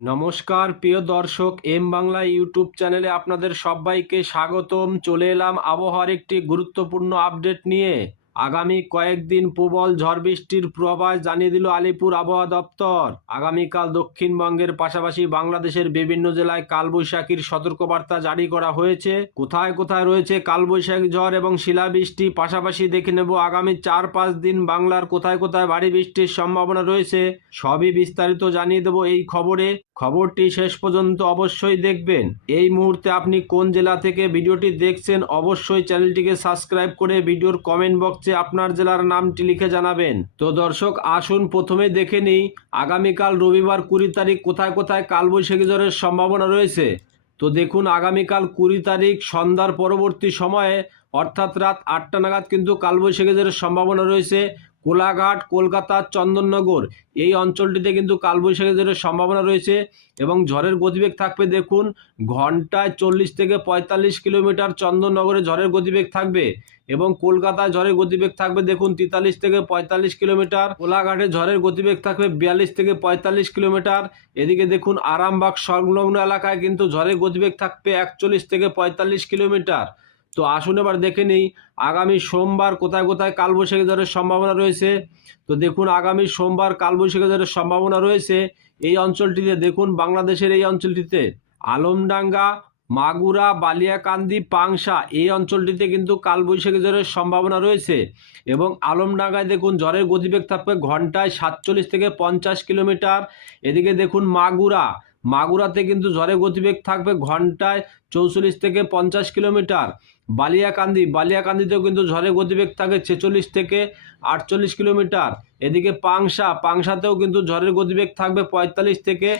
নমস্কার, প্রিয় দর্শক, এম বাংলা ইউটিউব চ্যানেলে আপনাদের সবাইকে স্বাগতম। চলে এলাম আবহাওয়ার একটি গুরুত্বপূর্ণ আপডেট নিয়ে। আগামী কয়েকদিন প্রবল ঝড় বৃষ্টির পূর্বাভাস জানিয়ে দিল আলিপুর আবহাওয়া দপ্তর। আগামীকাল দক্ষিণবঙ্গের পাশাপাশি বাংলাদেশের বিভিন্ন জেলায় কালবৈশাখীর সতর্কবার্তা জারি করা হয়েছে। কোথায় কোথায় রয়েছে কালবৈশাখী ঝড় এবং শিলাবৃষ্টি পাশাপাশি দেখে নেব আগামী চার পাঁচ দিন বাংলার কোথায় কোথায় ভারী বৃষ্টির সম্ভাবনা রয়েছে, সবই বিস্তারিত জানিয়ে দেবো এই খবরে। খবরটি শেষ পর্যন্ত অবশ্যই দেখবেন। এই মুহূর্তে আপনি কোন জেলা থেকে ভিডিওটি দেখছেন, অবশ্যই চ্যানেলটিকে সাবস্ক্রাইব করে ভিডিওর কমেন্ট বক্সে আপনার জেলার নামটি লিখে জানাবেন। তো দর্শক, আসুন প্রথমে দেখে নিই, আগামীকাল রবিবার কুড়ি তারিখ কোথায় কোথায় কালবৈশাখী জ্বরের সম্ভাবনা রয়েছে। তো দেখুন, আগামীকাল কুড়ি তারিখ সন্ধ্যার পরবর্তী সময়ে অর্থাৎ রাত আটটা নাগাদ কিন্তু কালবৈশাখী জ্বরের সম্ভাবনা রয়েছে। কোলাঘাট, কলকাতা, চন্দননগর, এই অঞ্চলটিতে কিন্তু কালবৈশাখী ঝড়ের সম্ভাবনা রয়েছে এবং ঝড়ের গতিবেগ থাকবে দেখুন, ঘন্টায় চল্লিশ থেকে পঁয়তাল্লিশ কিলোমিটার চন্দননগরে ঝড়ের গতিবেগ থাকবে এবং কলকাতায় ঝড়ের গতিবেগ থাকবে দেখুন, তেতাল্লিশ থেকে পঁয়তাল্লিশ কিলোমিটার, কোলাঘাটে ঝড়ের গতিবেগ থাকবে বিয়াল্লিশ থেকে পঁয়তাল্লিশ কিলোমিটার, এদিকে দেখুন আরামবাগ সংলগ্ন এলাকায় কিন্তু ঝড়ের গতিবেগ থাকবে একচল্লিশ থেকে পঁয়তাল্লিশ কিলোমিটার। তো আসুন এবার দেখে নিই, আগামী সোমবার কোথায় কোথায় কালবৈশাখী ঝড়ের সম্ভাবনা রয়েছে। তো দেখুন, আগামী সোমবার কালবৈশাখী ঝড়ের সম্ভাবনা রয়েছে এই অঞ্চলটিতে। দেখুন, বাংলাদেশের এই অঞ্চলটিতে আলমডাঙ্গা, মাগুরা, বালিয়াকান্দি, পাংশা এই অঞ্চলটিতে কিন্তু কালবৈশাখী ঝড়ের সম্ভাবনা রয়েছে। এবং আলমডাঙ্গায় দেখুন, ঝড়ের গতিবেগ থাকবে ঘন্টায় সাতচল্লিশ থেকে পঞ্চাশ কিলোমিটার। এদিকে দেখুন, মাগুরা মাগুরাতে কিন্তু ঝড়ের গতিবেগ থাকবে ঘন্টায় চৌচল্লিশ থেকে পঞ্চাশ কিলোমিটার। বালিয়াকান্দি, বালিয়াকান্দিতেও কিন্তু ঝড়ের গতিবেগ থাকে ছেচল্লিশ থেকে আটচল্লিশ কিলোমিটার। এদিকে পাংশা, পাংশাতেও কিন্তু ঝড়ের গতিবেগ থাকবে পঁয়তাল্লিশ থেকে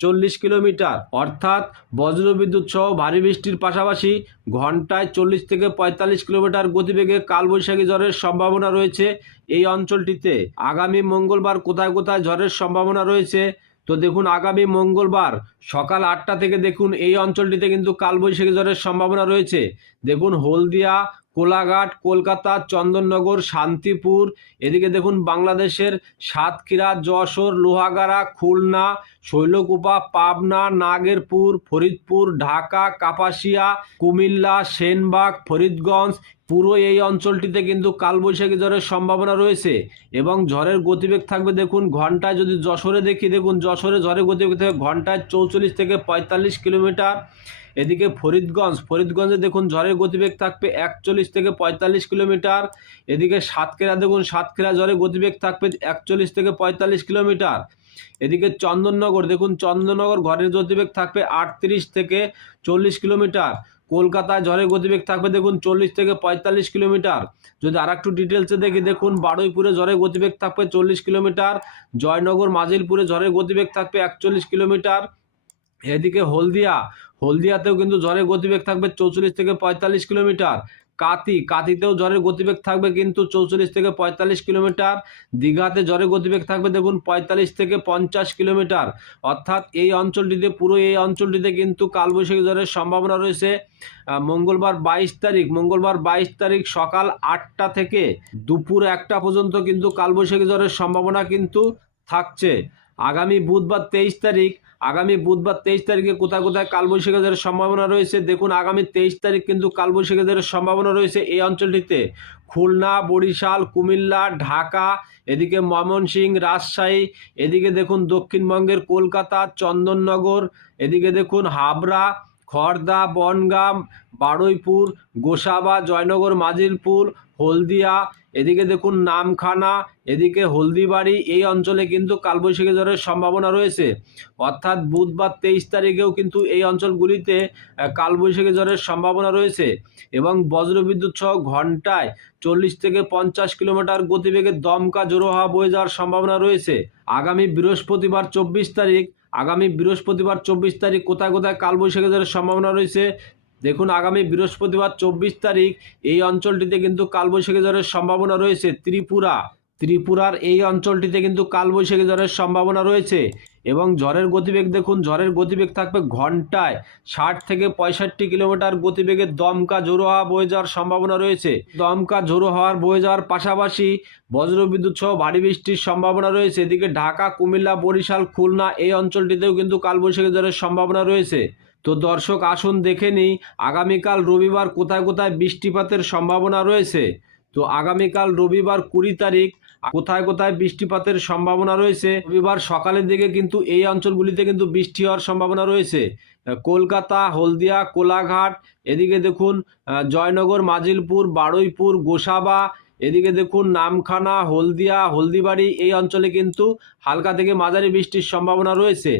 চল্লিশ কিলোমিটার। অর্থাৎ বজ্রবিদ্যুৎ সহ ভারী বৃষ্টির পাশাপাশি ঘন্টায় চল্লিশ থেকে পঁয়তাল্লিশ কিলোমিটার গতিবেগে কালবৈশাখী ঝড়ের সম্ভাবনা রয়েছে এই অঞ্চলটিতে। আগামী মঙ্গলবার কোথায় কোথায় ঝড়ের সম্ভাবনা রয়েছে তো দেখুন, আগামী মঙ্গলবার সকাল আটটা থেকে দেখুন, এই অঞ্চলটিতে কিন্তু কালবৈশাখী ঝড়ের সম্ভাবনা রয়েছে। দেখুন, হলদিয়া, কোলাঘাট, কলকাতা, চন্দননগর, শান্তিপুর, এদিকে দেখুন, বাংলাদেশের সাতক্ষীরা, যশোর, লোহাগাড়া, খুলনা, শৈলকুপা, পাবনা, নাগেরপুর, ফরিদপুর, ঢাকা, কাপাসিয়া, কুমিল্লা, সেনবাগ, ফরিদগঞ্জ পুরো এই অঞ্চলটিতে কিন্তু কালবৈশাখী ঝড়ের সম্ভাবনা রয়েছে এবং ঝড়ের গতিবেগ থাকবে দেখুন ঘন্টায় যদি যশোরে দেখি, দেখুন যশোরে ঝড়ের গতিবেগ থাকবে ঘন্টায় চৌচল্লিশ থেকে পঁয়তাল্লিশ কিলোমিটার। এদিকে ফরিদগঞ্জ, ফরিদগঞ্জে দেখুন ঝড়ের গতিবেগ থাকবে একচল্লিশ থেকে পঁয়তাল্লিশ কিলোমিটার। এদিকে সাতক্ষীরা, দেখুন সাতক্ষীরা ঝড়ের গতিবেগ থাকবে একচল্লিশ থেকে পঁয়তাল্লিশ কিলোমিটার। এদিকে চন্দননগর, দেখুন চন্দননগর ঘরের গতিবেগ থাকবে আটত্রিশ থেকে চল্লিশ কিলোমিটার। কলকাতায় ঝড়ের গতিবেগ থাকবে দেখুন চল্লিশ থেকে পঁয়তাল্লিশ কিলোমিটার। যদি আর একটু ডিটেলসে দেখি, দেখুন বারুইপুরে ঝড়ের গতিবেগ থাকবে চল্লিশ কিলোমিটার, জয়নগর, মাজিলপুরে ঝড়ের গতিবেগ থাকবে একচল্লিশ কিলোমিটার। এদিকে হলদিয়া, হলদিয়াতেও কিন্তু ঝড়ের গতিবেগ থাকবে চৌচল্লিশ থেকে পঁয়তাল্লিশ কিলোমিটার। কাতি কাতিতেও জ্বরের গতিবেগ থাকবে কিন্তু চৌচল্লিশ থেকে পঁয়তাল্লিশ কিলোমিটার, দীঘাতে জ্বরের গতিবেগ থাকবে দেখুন পঁয়তাল্লিশ থেকে পঞ্চাশ কিলোমিটার। অর্থাৎ এই অঞ্চলটিতে, পুরো এই অঞ্চলটিতে কিন্তু কালবৈশাখী জ্বরের সম্ভাবনা রয়েছে। মঙ্গলবার বাইশ তারিখ, মঙ্গলবার বাইশ তারিখ সকাল আটটা থেকে দুপুর একটা পর্যন্ত কিন্তু কালবৈশাখী জ্বরের সম্ভাবনা কিন্তু থাকছে। আগামী বুধবার তেইশ তারিখ আগামী বুধবার তেইশ তারিখে কোথায় কোথায় কালবৈশাখী ঝড়ের সম্ভাবনা রয়েছে? দেখুন, আগামী তেইশ তারিখ কিন্তু কালবৈশাখী ঝড়ের সম্ভাবনা রয়েছে এই অঞ্চলটিতে। খুলনা, বরিশাল, কুমিল্লা, ঢাকা, এদিকে ময়মনসিংহ রাজশাহী, এদিকে দেখুন দক্ষিণবঙ্গের কলকাতা, চন্দননগর, এদিকে দেখুন হাবড়া খড়দা বনগাম, বারুইপুর, গোসাবা, জয়নগর, মাজিলপুর, হলদিয়া, এদিকে দেখুন নামখানা, এদিকে হলদিবাড়ি, এই অঞ্চলে কিন্তু কালবৈশাখী ঝড়ের সম্ভাবনা রয়েছে। অর্থাৎ বুধবার তেইশ তারিখেও কিন্তু এই অঞ্চলগুলিতে কালবৈশাখী ঝড়ের সম্ভাবনা রয়েছে এবং বজ্রবিদ্যুৎ সহ ঘন্টায় চল্লিশ থেকে পঞ্চাশ কিলোমিটার গতিবেগে দমকা জোরো হাওয়া বয়ে যাওয়ার সম্ভাবনা রয়েছে। আগামী বৃহস্পতিবার চব্বিশ তারিখ আগামী বৃহস্পতিবার চব্বিশ তারিখ কোথায় কোথায় কালবৈশাখী ঝড়ের সম্ভাবনা রয়েছে? দেখুন, আগামী বৃহস্পতিবার চব্বিশ তারিখ এই অঞ্চলটিতে কিন্তু কালবৈশাখী ঝড়ের সম্ভাবনা রয়েছে ত্রিপুরা। ত্রিপুরার এই অঞ্চলটিতে কিন্তু কালবৈশাখী ঝড়ের সম্ভাবনা রয়েছে এবং ঝড়ের গতিবেগ দেখুন, ঝড়ের গতিবেগ থাকবে ঘন্টায় ষাট থেকে পঁয়ষট্টি কিলোমিটার গতিবেগে দমকা ঝোড়ো হাওয়া বয়ে যাওয়ার সম্ভাবনা রয়েছে। দমকা ঝোড়ো হওয়ার বয়ে যাওয়ার পাশাপাশি বজ্রবিদ্যুৎ সহ ভারী বৃষ্টির সম্ভাবনা রয়েছে। এদিকে ঢাকা, কুমিল্লা, বরিশাল, খুলনা এই অঞ্চলটিতেও কিন্তু কালবৈশাখী ঝড়ের সম্ভাবনা রয়েছে। তো দর্শক, আসুন দেখে নিই, আগামীকাল রবিবার কোথায় কোথায় বৃষ্টিপাতের সম্ভাবনা রয়েছে? তো আগামীকাল রবিবার কুড়ি তারিখ কোথায় কোথায় বৃষ্টিপাতের সম্ভাবনা রয়েছে? রবিবার সকালের দিকে কিন্তু এই অঞ্চলগুলিতে কিন্তু বৃষ্টি হওয়ার সম্ভাবনা রয়েছে। কলকাতা, হলদিয়া, কোলাঘাট, এদিকে দেখুন জয়নগর, মাজিলপুর, বারুইপুর, গোসাবা এদিকে দেখুন, নামখানা, হলদিয়া, হলদিবাড়ি, এই অঞ্চলে কিন্তু হালকা থেকে মাঝারি বৃষ্টির সম্ভাবনা রয়েছে।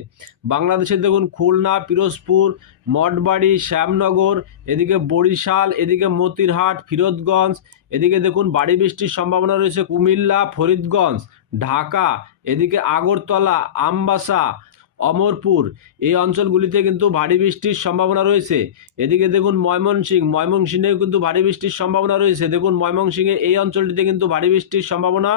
বাংলাদেশে দেখুন, খুলনা, পিরোজপুর, মঠবাড়ি, শ্যামনগর, এদিকে বরিশাল, এদিকে মতিরহাট, ফিরোজগঞ্জ, এদিকে দেখুন বাড়ি বৃষ্টির সম্ভাবনা রয়েছে কুমিল্লা, ফরিদগঞ্জ, ঢাকা, এদিকে আগরতলা, আমবাসা অমরপুর। এই অঞ্চলগুলিতে কিন্তু ভারী বৃষ্টির সম্ভাবনা রয়েছে। এদিকে দেখুন ময়মনসিংহ ময়মনসিংহেও কিন্তু ভারী বৃষ্টির সম্ভাবনা রয়েছে। দেখুন ময়মনসিংহে এই অঞ্চলটিতে কিন্তু ভারী বৃষ্টির সম্ভাবনা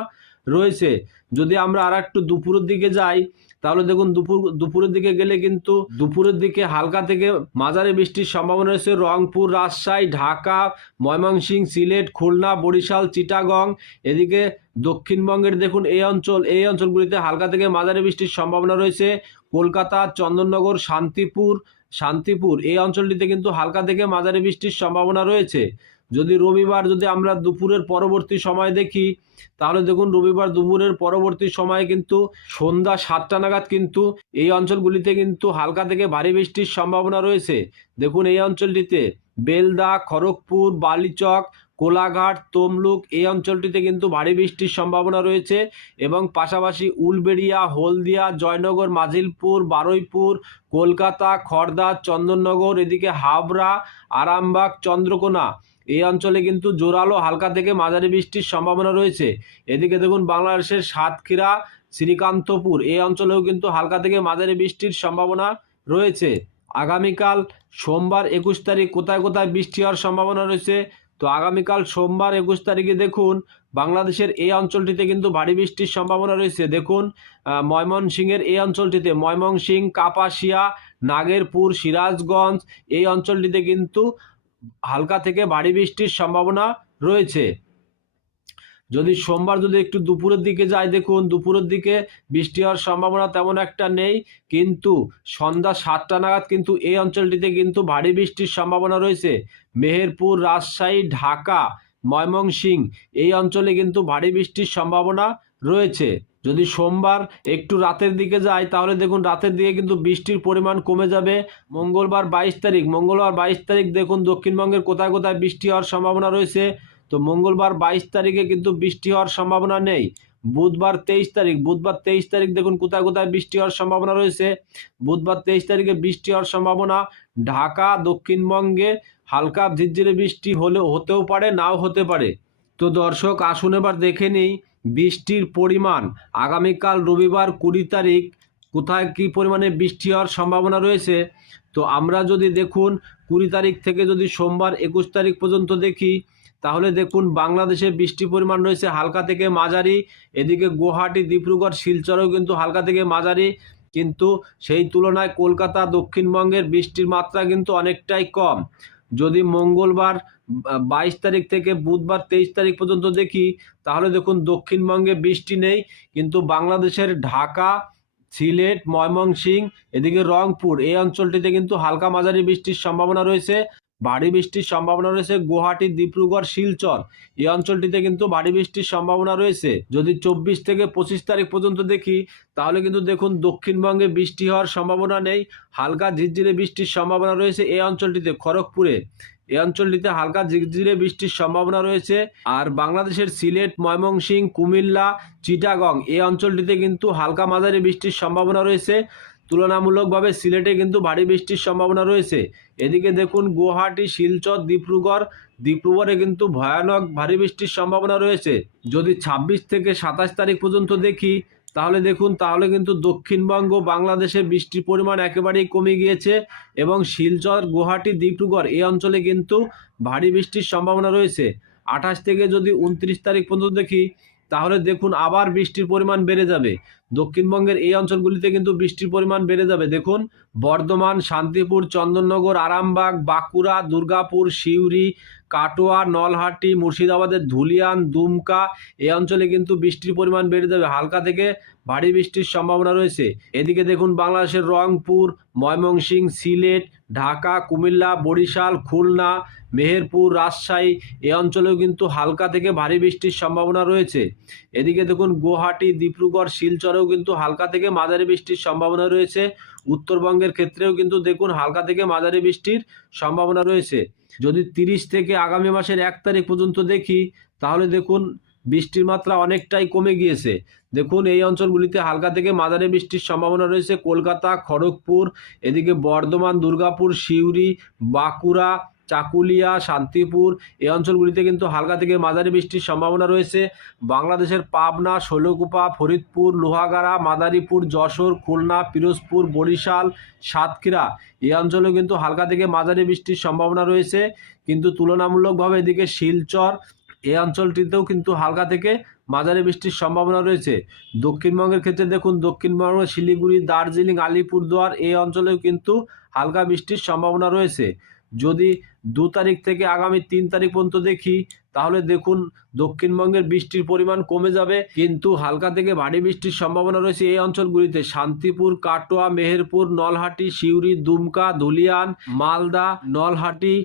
রয়েছে। যদি আমরা আর একটু দুপুরের দিকে যাই, তাহলে দেখুন দুপুর, দুপুরের দিকে গেলে কিন্তু দুপুরের দিকে হালকা থেকে মাঝারি বৃষ্টির সম্ভাবনা রয়েছে। রংপুর, রাজশাহী, ঢাকা ময়মনসিংহ সিলেট, খুলনা, বরিশাল, চিটাগং। এদিকে দক্ষিণবঙ্গের দেখুন এই অঞ্চল, এই অঞ্চলগুলিতে হালকা থেকে মাঝারি বৃষ্টির সম্ভাবনা রয়েছে। কলকাতা, চন্দননগর, শান্তিপুর শান্তিপুর, এই অঞ্চলটিতে কিন্তু হালকা থেকে মাঝারি বৃষ্টির সম্ভাবনা রয়েছে। যদি রবিবার যদি আমরা দুপুরের পরবর্তী সময় দেখি, তাহলে দেখুন রবিবার দুপুরের পরবর্তী সময়ে কিন্তু সন্ধ্যা সাতটা নাগাদ কিন্তু এই অঞ্চলগুলিতে কিন্তু হালকা থেকে ভারী বৃষ্টির সম্ভাবনা রয়েছে। দেখুন এই অঞ্চলটিতে বেলদা, খড়গপুর, বালিচক কোলাঘাট, তমলুক এই অঞ্চলটিতে কিন্তু ভারী বৃষ্টির সম্ভাবনা রয়েছে এবং পাশাপাশি উলবেড়িয়া, হলদিয়া, জয়নগর, মাজিলপুর, বারুইপুর, কলকাতা খড়দা চন্দননগর, এদিকে হাবড়া, আরামবাগ, চন্দ্রকোনা এই অঞ্চলে কিন্তু জোরালো হালকা থেকে মাঝারি বৃষ্টির সম্ভাবনা রয়েছে। এদিকে দেখুন বাংলাদেশের সাতক্ষীরা, শ্রীকান্তপুর এই অঞ্চলেও কিন্তু হালকা থেকে মাঝারি বৃষ্টির সম্ভাবনা রয়েছে। আগামীকাল সোমবার একুশ তারিখ কোথায় কোথায় বৃষ্টি হওয়ার সম্ভাবনা রয়েছে তো আগামীকাল সোমবার একুশ তারিখে দেখুন, বাংলাদেশের এই অঞ্চলটিতে কিন্তু ভারী বৃষ্টির সম্ভাবনা রয়েছে। দেখুন ময়মনসিংয়ের এই অঞ্চলটিতে, ময়মনসিং, কাপাসিয়া, নাগেরপুর, সিরাজগঞ্জ, এই অঞ্চলটিতে কিন্তু হালকা থেকে ভারী বৃষ্টির সম্ভাবনা রয়েছে। যদি সোমবার যদি একটু দুপুরের দিকে যায়, দেখুন দুপুরের দিকে বৃষ্টি হওয়ার সম্ভাবনা তেমন একটা নেই, কিন্তু সন্ধ্যা সাতটা নাগাদ কিন্তু এই অঞ্চলটিতে কিন্তু ভারী বৃষ্টির সম্ভাবনা রয়েছে। মেহেরপুর, রাজশাহী, ঢাকা, ময়মনসিংহ এই অঞ্চলে কিন্তু ভারী বৃষ্টির সম্ভাবনা রয়েছে। যদি সোমবার একটু রাতের দিকে যায়, তাহলে দেখুন রাতের দিকে কিন্তু বৃষ্টির পরিমাণ কমে যাবে। মঙ্গলবার বাইশ তারিখ, মঙ্গলবার বাইশ তারিখ দেখুন দক্ষিণবঙ্গের কোথায় কোথায় বৃষ্টি হওয়ার সম্ভাবনা রয়েছে। তো মঙ্গলবার বাইশ তারিখে কিন্তু বৃষ্টি হওয়ার সম্ভাবনা নেই। বুধবার তেইশ তারিখ, বুধবার তেইশ তারিখ দেখুন কোথায় কোথায় বৃষ্টি হওয়ার সম্ভাবনা রয়েছে। বুধবার তেইশ তারিখে বৃষ্টি হওয়ার সম্ভাবনা ঢাকা, দক্ষিণবঙ্গে, হালকা ঝিরঝিরে বৃষ্টি হলেও হতেও পারে, নাও হতে পারে। তো দর্শক, আসুন এবার দেখে নিই বৃষ্টির পরিমাণ। আগামীকাল রবিবার কুড়ি তারিখ কোথায় কী পরিমাণে বৃষ্টি হওয়ার সম্ভাবনা রয়েছে? তো আমরা যদি দেখুন কুড়ি তারিখ থেকে যদি সোমবার একুশ তারিখ পর্যন্ত দেখি তাহলে দেখুন, বাংলাদেশে বৃষ্টি পরিমাণ রয়েছে হালকা থেকে মাঝারি, এদিকে গুয়াহাটি, ডিব্রুগড়, শিলচরেও কিন্তু হালকা থেকে মাঝারি, কিন্তু সেই তুলনায় কলকাতা, দক্ষিণবঙ্গের বৃষ্টির মাত্রা কিন্তু অনেকটাই কম। যদি মঙ্গলবার বাইশ তারিখ থেকে বুধবার, তেইশ তারিখ পর্যন্ত দেখি, তাহলে দেখুন দক্ষিণবঙ্গে বৃষ্টি নেই, কিন্তু বাংলাদেশের ঢাকা, সিলেট, ময়মনসিংহ, এদিকে রংপুর, এই অঞ্চলটিতে কিন্তু হালকা মাঝারি বৃষ্টির সম্ভাবনা রয়েছে। ভারী বৃষ্টির সম্ভাবনা রয়েছে গুয়াহাটি, ডিব্রুগড়, শিলচর। এই অঞ্চলটিতে কিন্তু ভারী বৃষ্টির সম্ভাবনা রয়েছে। যদি চব্বিশ থেকে পঁচিশ তারিখ পর্যন্ত দেখি, তাহলে কিন্তু দেখুন দক্ষিণবঙ্গে বৃষ্টি হওয়ার সম্ভাবনা নেই। হালকা ঝিরঝিরে বৃষ্টির সম্ভাবনা রয়েছে এই অঞ্চলটিতে, খড়গপুরে। এই অঞ্চলটিতে হালকা ঝিরঝিরে বৃষ্টির সম্ভাবনা রয়েছে। আর বাংলাদেশের সিলেট, ময়মনসিংহ, কুমিল্লা, চিটাগং এই অঞ্চলটিতে কিন্তু হালকা মাঝারি বৃষ্টির সম্ভাবনা রয়েছে। তুলনামূলকভাবে সিলেটে কিন্তু ভারী বৃষ্টির সম্ভাবনা রয়েছে। এদিকে দেখুন, গুয়াহাটি, শিলচর, ডিব্রুগড়, ডিব্রুগড়ে কিন্তু ভয়ানক ভারী বৃষ্টির সম্ভাবনা রয়েছে। যদি ছাব্বিশ থেকে সাতাশ তারিখ পর্যন্ত দেখি, তাহলে দেখুন, তাহলে কিন্তু দক্ষিণবঙ্গ, বাংলাদেশে বৃষ্টির পরিমাণ একেবারেই কমে গিয়েছে এবং শিলচর, গুয়াহাটি, ডিব্রুগড় এই অঞ্চলে কিন্তু ভারী বৃষ্টির সম্ভাবনা রয়েছে। আঠাশ থেকে যদি উনত্রিশ তারিখ পর্যন্ত দেখি তাহলে দেখুন আবার বৃষ্টির পরিমাণ বেড়ে যাবে। দক্ষিণবঙ্গের এই অঞ্চলগুলিতে কিন্তু বৃষ্টির পরিমাণ বেড়ে যাবে। দেখুন, বর্ধমান, শান্তিপুর, চন্দননগর, আরামবাগ, বাঁকুড়া, দুর্গাপুর, সিউড়ি, কাটোয়া, নলহাটি, মুর্শিদাবাদের ধুলিয়ান, দুমকা, এই অঞ্চলে কিন্তু বৃষ্টির পরিমাণ বেড়ে যাবে। হালকা থেকে ভারী বৃষ্টির সম্ভাবনা রয়েছে। এদিকে দেখুন বাংলাদেশের রংপুর ময়মনসিংহ সিলেট, ঢাকা, কুমিল্লা, বরিশাল, খুলনা, মেহেরপুর, রাজশাহী, এ অঞ্চলেও কিন্তু হালকা থেকে ভারী বৃষ্টির সম্ভাবনা রয়েছে। এদিকে দেখুন গুয়াহাটি, ডিব্রুগড়, শিলচরেও কিন্তু হালকা থেকে মাঝারি বৃষ্টির সম্ভাবনা রয়েছে। উত্তরবঙ্গের ক্ষেত্রেও কিন্তু দেখুন হালকা থেকে মাঝারি বৃষ্টির সম্ভাবনা রয়েছে। যদি তিরিশ থেকে আগামী মাসের এক তারিখ পর্যন্ত দেখি, তাহলে দেখুন বৃষ্টির মাত্রা অনেকটাই কমে গিয়েছে। দেখুন, এই অঞ্চলগুলিতে হালকা থেকে মাঝারি বৃষ্টির সম্ভাবনা রয়েছে। কলকাতা, খড়গপুর, এদিকে বর্ধমান, দুর্গাপুর, সিউড়ি, বাঁকুড়া, চাকুলিয়া, শান্তিপুর, এই অঞ্চলগুলিতে কিন্তু হালকা থেকে মাঝারি বৃষ্টির সম্ভাবনা রয়েছে। বাংলাদেশের পাবনা, শৈলকুপা, ফরিদপুর, লোহাগাড়া, মাদারীপুর, যশোর, খুলনা, পিরোজপুর, বরিশাল, সাতক্ষীরা, এই অঞ্চলেও কিন্তু হালকা থেকে মাঝারি বৃষ্টির সম্ভাবনা রয়েছে। কিন্তু তুলনামূলকভাবে এদিকে শিলচর এই অঞ্চলটিতেও কিন্তু হালকা থেকে মাঝারি বৃষ্টির সম্ভাবনা রয়েছে। দক্ষিণবঙ্গের ক্ষেত্রে দেখুন, দক্ষিণবঙ্গ, শিলিগুড়ি, দার্জিলিং, আলিপুরদুয়ার এই অঞ্চলেও কিন্তু হালকা বৃষ্টির সম্ভাবনা রয়েছে। যদি দু তারিখ থেকে আগামী তিন তারিখ পর্যন্ত দেখি, তাহলে দেখুন, দক্ষিণবঙ্গের বৃষ্টির পরিমাণ কমে যাবে, কিন্তু হালকা থেকে ভারী বৃষ্টির সম্ভাবনা রয়েছে এই অঞ্চলগুলিতে। শান্তিপুর, কাটোয়া, মেহেরপুর, নলহাটি, সিউড়ি, দুমকা, ধুলিয়ান, মালদা, নলহাটি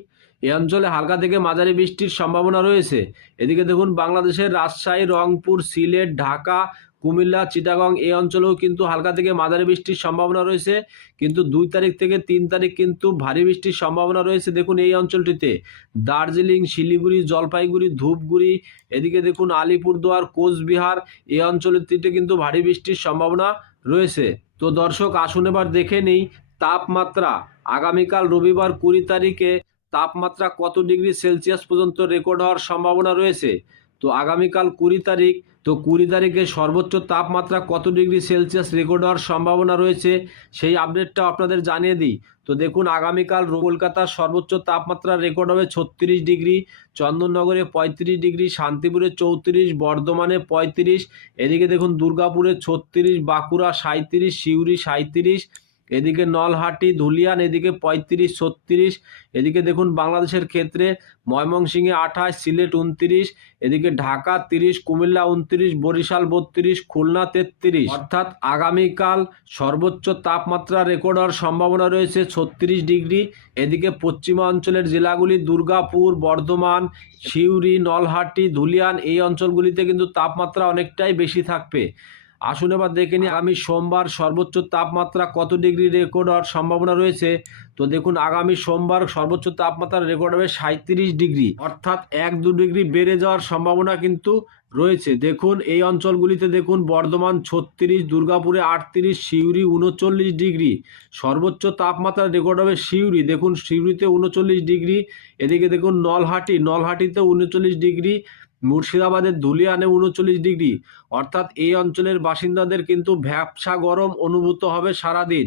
এই অঞ্চলে হালকা থেকে মাঝারি বৃষ্টির সম্ভাবনা রয়েছে। এদিকে দেখুন, বাংলাদেশের রাজশাহী, রংপুর, সিলেট, ঢাকা, কুমিল্লা, চিটাগং এই অঞ্চলেও কিন্তু হালকা থেকে মাঝারি বৃষ্টির সম্ভাবনা রয়েছে। কিন্তু দুই তারিখ থেকে তিন তারিখ কিন্তু ভারী বৃষ্টির সম্ভাবনা রয়েছে দেখুন এই অঞ্চলটিতে। দার্জিলিং, শিলিগুড়ি, জলপাইগুড়ি, ধূপগুড়ি, এদিকে দেখুন আলিপুরদুয়ার, কোচবিহার এই অঞ্চলটিতে কিন্তু ভারী বৃষ্টির সম্ভাবনা রয়েছে। তো দর্শক, আসুন এবার দেখে নিই তাপমাত্রা। আগামীকাল রবিবার কুড়ি তারিখে তাপমাত্রা কত ডিগ্রি সেলসিয়াস পর্যন্ত রেকর্ড হওয়ার সম্ভাবনা রয়েছে? তো আগামীকাল কুড়ি তারিখ, তো কুড়ি তারিখে সর্বোচ্চ তাপমাত্রা কত ডিগ্রি সেলসিয়াস রেকর্ড হওয়ার সম্ভাবনা রয়েছে সেই আপডেটটা আপনাদের জানিয়ে দিই। তো দেখুন, আগামীকাল কলকাতার সর্বোচ্চ তাপমাত্রা রেকর্ড হবে ছত্রিশ ডিগ্রি, চন্দননগরে পঁয়ত্রিশ ডিগ্রি, শান্তিপুরে চৌত্রিশ, বর্ধমানে পঁয়ত্রিশ, এদিকে দেখুন দুর্গাপুরে ছত্রিশ, বাঁকুড়া সাঁত্রিশ সিউড়ি সাঁত্রিশ এদিকে নলহাটি, ধুলিয়ান, এদিকে পঁয়ত্রিশ, ছত্রিশ, এদিকে দেখুন বাংলাদেশের ক্ষেত্রে ময়মনসিংহে আঠাশ, সিলেট উনত্রিশ, এদিকে ঢাকা তিরিশ, কুমিল্লা উনত্রিশ, বরিশাল বত্রিশ, খুলনা তেত্রিশ। অর্থাৎ আগামীকাল সর্বোচ্চ তাপমাত্রা রেকর্ড হওয়ার সম্ভাবনা রয়েছে ছত্রিশ ডিগ্রি। এদিকে পশ্চিমাঞ্চলের জেলাগুলি দুর্গাপুর, বর্ধমান, সিউড়ি, নলহাটি, ধুলিয়ান এই অঞ্চলগুলিতে কিন্তু তাপমাত্রা অনেকটাই বেশি থাকবে। আসুন এবার দেখে নিই আগামী সোমবার সর্বোচ্চ তাপমাত্রা কত ডিগ্রি রেকর্ড হওয়ার সম্ভাবনা রয়েছে? তো দেখুন, আগামী সোমবার সর্বোচ্চ তাপমাত্রা রেকর্ড হবে সাঁত্রিশ ডিগ্রি। অর্থাৎ এক দু ডিগ্রি বেড়ে যাওয়ার সম্ভাবনা কিন্তু রয়েছে। দেখুন, এই অঞ্চলগুলিতে দেখুন, বর্ধমান ছত্রিশ, দুর্গাপুরে আটত্রিশ, সিউড়ি উনচল্লিশ ডিগ্রি। সর্বোচ্চ তাপমাত্রা রেকর্ড হবে সিউড়ি। দেখুন, সিউড়িতে উনচল্লিশ ডিগ্রি, এদিকে দেখুন, নলহাটি, নলহাটিতে উনচল্লিশ ডিগ্রি মুর্শিদাবাদের ধুলিয়ানে উনচল্লিশ ডিগ্রি। অর্থাৎ এই অঞ্চলের বাসিন্দাদের কিন্তু ভ্যাবসা গরম অনুভূত হবে সারাদিন।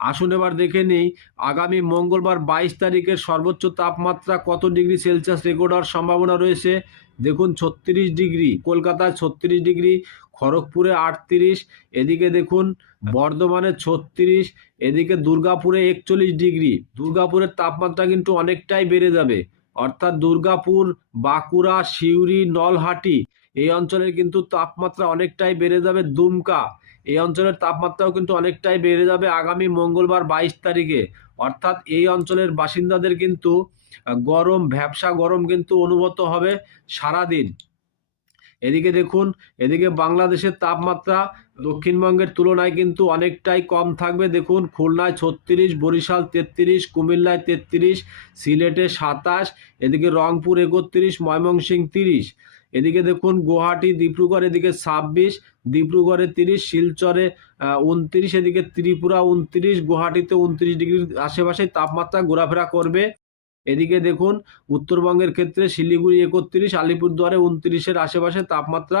আসুন এবার দেখে নিই, আগামী মঙ্গলবার বাইশ তারিখের সর্বোচ্চ তাপমাত্রা কত ডিগ্রি সেলসিয়াস রেকর্ড হওয়ার সম্ভাবনা রয়েছে? দেখুন, ছত্রিশ ডিগ্রি, কলকাতায় ছত্রিশ ডিগ্রি, খড়গপুরে আটত্রিশ, এদিকে দেখুন, বর্ধমানে ছত্রিশ, এদিকে দুর্গাপুরে একচল্লিশ ডিগ্রি। দুর্গাপুরের তাপমাত্রা কিন্তু অনেকটাই বেড়ে যাবে। অর্থাৎ দুর্গাপুর, বাঁকুড়া, সিউড়ি, নলহাটি, এই অঞ্চলের কিন্তু তাপমাত্রা অনেকটাই বেড়ে যাবে দুমকা। এই অঞ্চলের তাপমাত্রাও কিন্তু অনেকটাই বেড়ে যাবে আগামী মঙ্গলবার বাইশ তারিখে। অর্থাৎ এই অঞ্চলের বাসিন্দাদের কিন্তু গরম, ভ্যাবসা গরম কিন্তু অনুভূত হবে সারাদিন। এদিকে দেখুন, এদিকে বাংলাদেশের তাপমাত্রা দক্ষিণবঙ্গের তুলনায় কিন্তু অনেকটাই কম থাকবে। দেখুন, খুলনায় ছত্রিশ, বরিশাল তেত্রিশ, কুমিল্লায় তেত্রিশ, সিলেটে সাতাশ, এদিকে রংপুর একত্রিশ, ময়মনসিংহ তিরিশ। এদিকে দেখুন, গুয়াহাটি, ডিব্রুগড় এদিকে ছাব্বিশ, ডিব্রুগড়ে তিরিশ, শিলচরে উনত্রিশ, এদিকে ত্রিপুরা উনত্রিশ, গুয়াহাটিতে উনত্রিশ ডিগ্রির আশেপাশে তাপমাত্রা ঘোরাফেরা করবে। এদিকে দেখুন, উত্তরবঙ্গের ক্ষেত্রে শিলিগুড়ি একত্রিশ, আলিপুরদুয়ারে উনত্রিশের আশেপাশে তাপমাত্রা